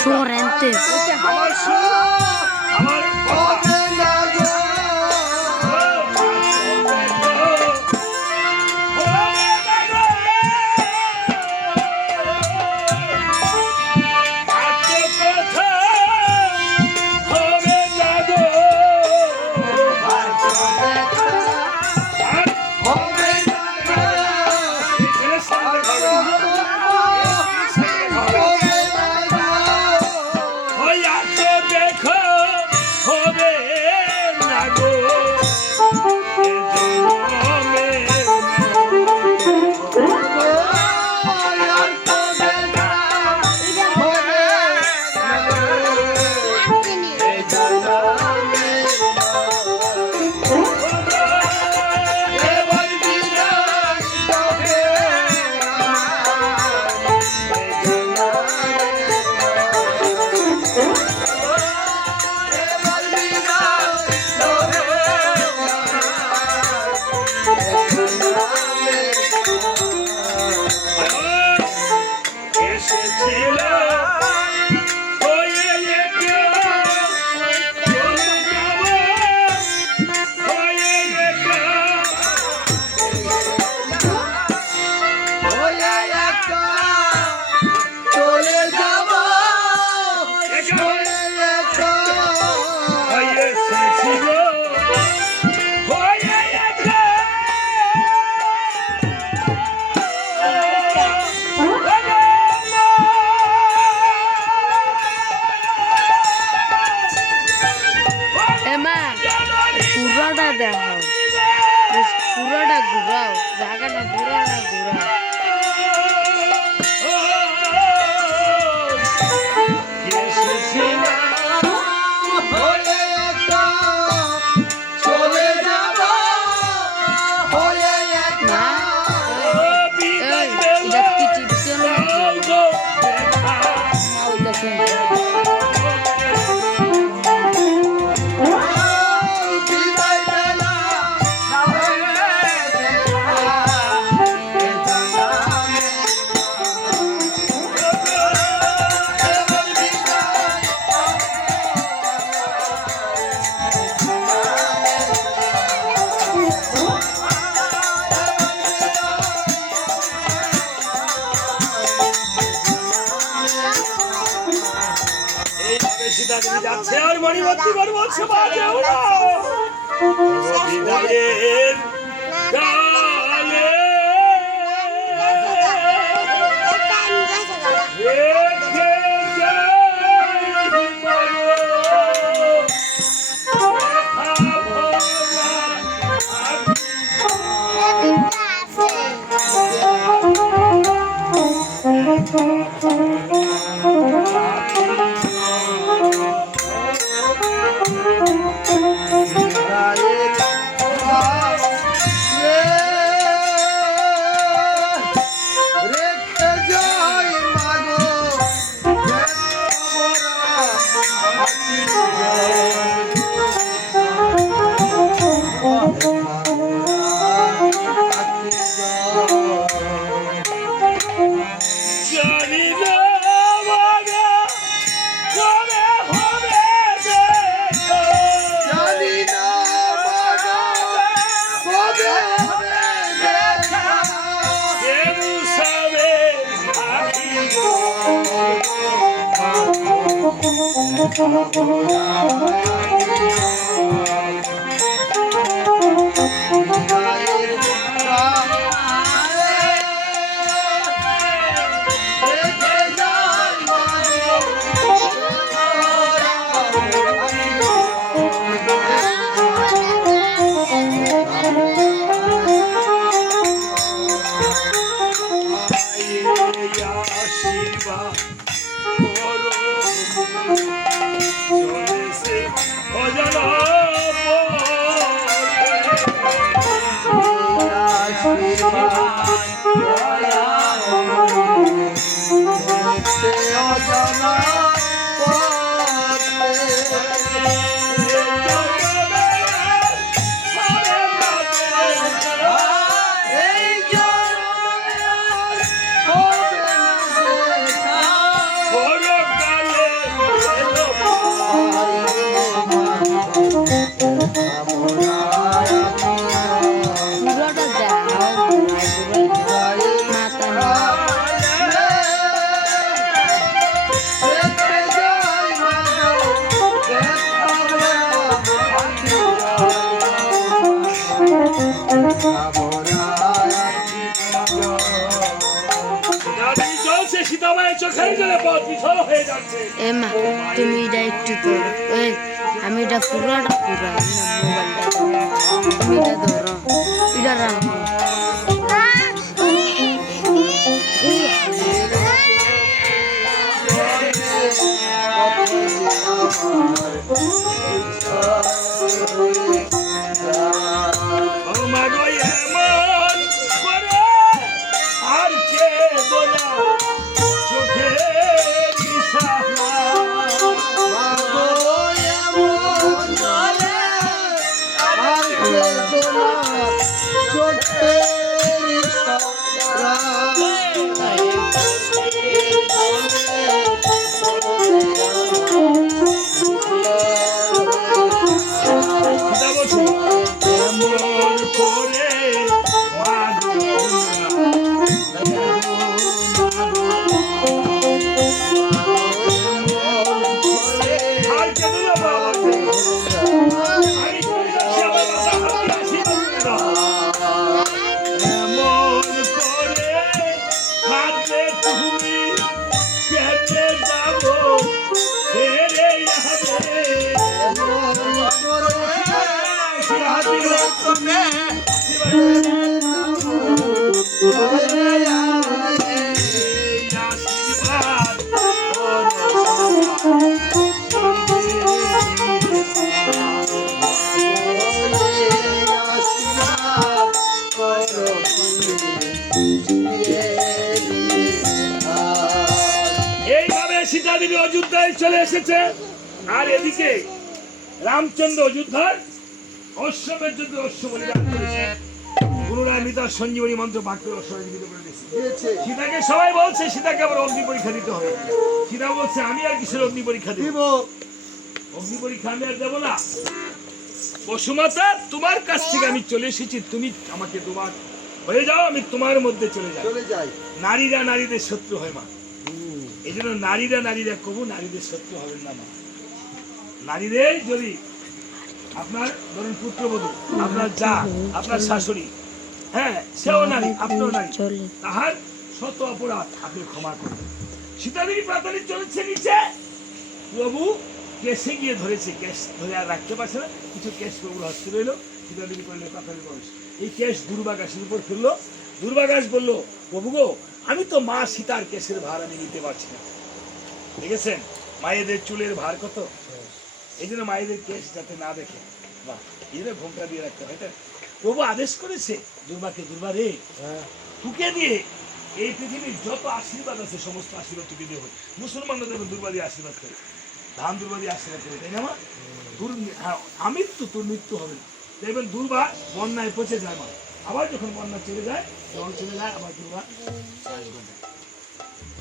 Sorrentes. দেখাও পুরোটা ঘুরাও জায়গাটা পুরোটা ঘুরাও যাচ্ছে আর মণিবতী করবো সমাজেও না বিদায়ের গালে রেখে Thank you. আশীর্বাদ করো চলেছে অজানা পুরোটা দাও মাথা চলছে সীতামায়ের চোখের জলে পথ বিফল হয়ে যাচ্ছে। এমা তুমি এটা একটু ধরো এই আমি এটা পুরোটা পুরাই না মোবাইলটা তুমি এটা ধরো এটা রাখো ও মা গো এমন করে আর কে বোঝা চোখের ইশারা এমন করে এইভাবে সীতা দেবী অযোধ্যায় চলে এসেছে আর এদিকে রামচন্দ্র অযোধ্যার অশ্বমের যুদ্ধে অশ্ব বলিদান করেছে। গুরুরায় মৃতা সঞ্জীবনী মন্ত্র পাঠ করে অশ্ব জীবিত করে দিয়েছে। সীতাকে সবাই বলছে সীতাকে আবার অগ্নি পরীক্ষা দিতে হবে। সীতা বলছে আমি আর কিসের অগ্নি পরীক্ষা দিব? অগ্নি পরীক্ষা আমি আর দেবো না। বসুমাতা তোমার কাছ থেকে আমি চলে এসেছি, তুমি আমাকে তোমার হয়ে যাও, আমি তোমার মধ্যে চলে যাই। নারীরা নারীদের শত্রু হয় মা, এই জন্য নারীরা কবু নারীদের শত্রু হবেন না মা। নারীদের যদি আপনার ধরুন পুত্রবধূ, আপনার যা, আপনার শাশুড়ি, হ্যাঁ সেও নারী, আপনিও নারী, তাহার শত অপরাধ আপনি ক্ষমা করবেন। সীতাদেবী পাতালি চলেছে নিচে, প্রভু কেসে গিয়ে ধরেছে, কেস ধরে আর রাখতে পারছে না, কিছু কেস প্রভুর হস্তে রইল। সীতাদেবী করলে পাতালি বয়স এই কেস দুর্বাঘাসের উপর ফেললো। দুর্বাঘাস বললো প্রভু গো আমি তো মা সীতার কেসের ভার আমি নিতে পারছি না। দেখেছেন মায়েদের চুলের ভার কত, এই জন্য মায়েদের কেস যাতে না দেখে বা এরা ঘোমটা দিয়ে রাখতে হয়। প্রভু আদেশ করেছে দুর্বাকে, দুর্বা রে তুকে দিয়ে এই পৃথিবীর যত আশীর্বাদ আছে সমস্ত আশীর্বাদ তুকে দিয়ে হয়। মুসলমানরা দেখবেন দুর্বা দিয়ে আশীর্বাদ করে, ধান দুর্বা দিয়ে আশীর্বাদ করে, তাই না মা? তোর আমৃত্যু, তোর মৃত্যু হবে না। দেখবেন দুর্বা বন্যায় পচে যায় মা, আবার যখন বন্যা চলে যায়, জল চলে যায়, আবার দুর্বা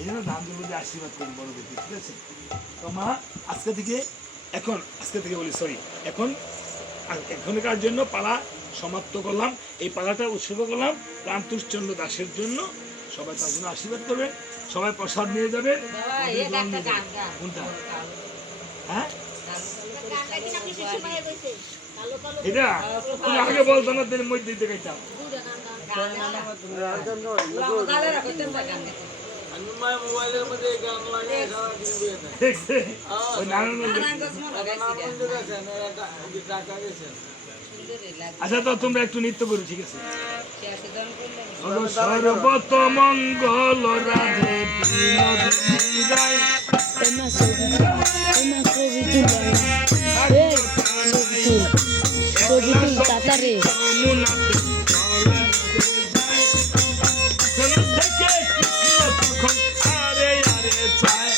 এই জন্য ধান দুর্বা দিয়ে আশীর্বাদ করি বড় ব্যক্তি, ঠিক আছে? তো মা আজকে থেকে বলি সরি, এখনকার জন্য পালা সমাপ্ত করলাম। এই পালাটা উৎসর্গ করলাম প্রান্তুষচন্দ্র দাসের জন্য। সবাই তার জন্য আশীর্বাদ করবেন, সবাই প্রসাদ নিয়ে যাবেন। কোনটা? হ্যাঁ এটা তুমি আগে বলতো না দিনের মধ্যে দিতে গাইতাম আচ্ছা তো তোমরা একটু নৃত্য করো ঠিক আছে সর্বত মঙ্গল রাধে বিনোদিনী রায় এমা ছবি তুল এই ছবি তুল তাড়াতাড়ি যমুনাতে জল থেকে কৃষ্ণ তখন আরে আরে চায়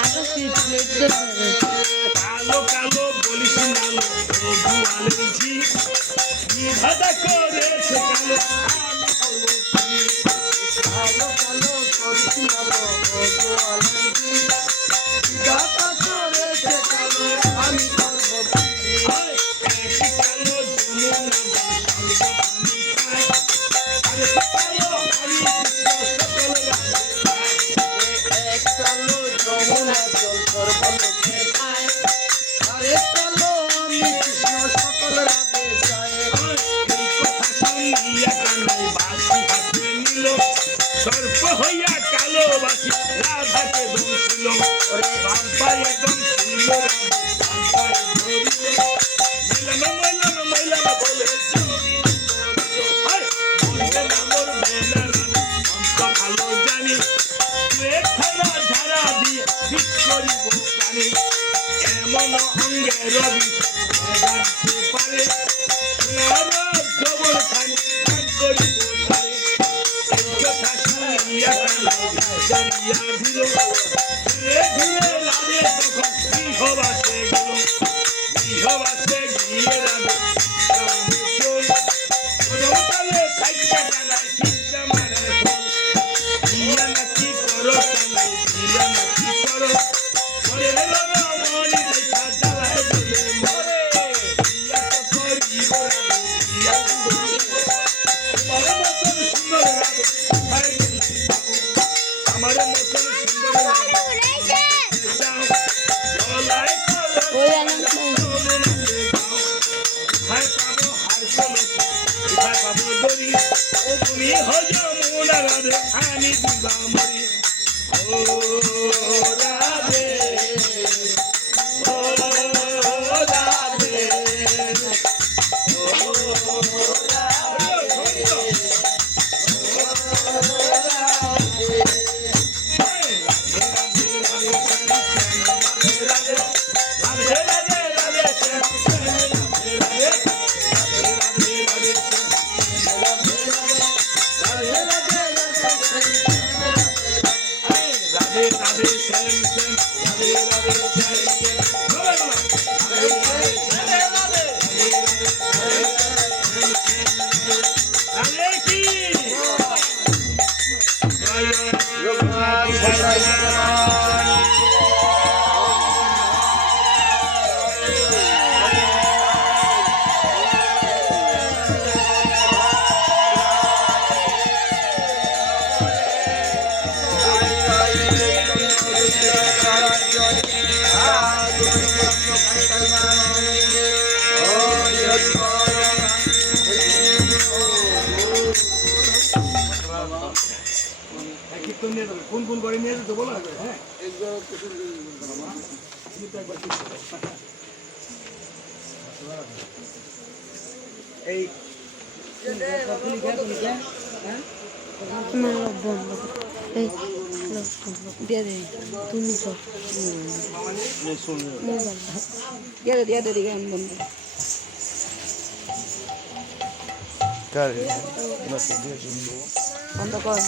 আরো সুইট প্লেট করে কালো কালো বলিস নালো গোয়ালের ঝি বিধাতা করেছে কালো কালো কালো করছি নালো গোয়ালের জি দাতা করেছে কালো আমি করব কালো যমুনা পানি খায় আরে কালো আমি সকল এক কালো যমুনা জল করব লোকে খায় আরে কালো আমি কৃষ্ণ সকল রাতে যায় সর্প হইয়া কালো বাসি রাধাকে দোষিল বাম্পায় একদম ছিল মহিলা বলে ভালো জানি খানা ঝাড়া দিয়ে ঠিক করিব প্রাণী এমন অঙ্গে রবি জানতে পারে খবর খানি করিব কথা শুনিয়া জানিয়া দিল ঘুরে লাগে তখন গৃহবাসে গেল গৃহবাসে গিয়ে লাগে কালে সাইটা কানায় চিন্তা মারে ইয়া নাকি করো কানায় ইয়া নাকি করো মরে হলো না মনি দেখা জ্বালায় বলে মরে ইয়া তো করিব ইয়া তো করিব আমার মতন সুন্দর লাগে আমার মতন সুন্দর লাগে ওই আনন্দ তুমি হজমুনা রাধে আমি দিবামরি ও রাধে ও রাধে কোন কোন করে নিয়ে যেতে বলা হবে হ্যাঁ এই বন্ধ এই দিয়ে দে তুমি তো দিয়ে দে গান বন্ধু বন্ধ কর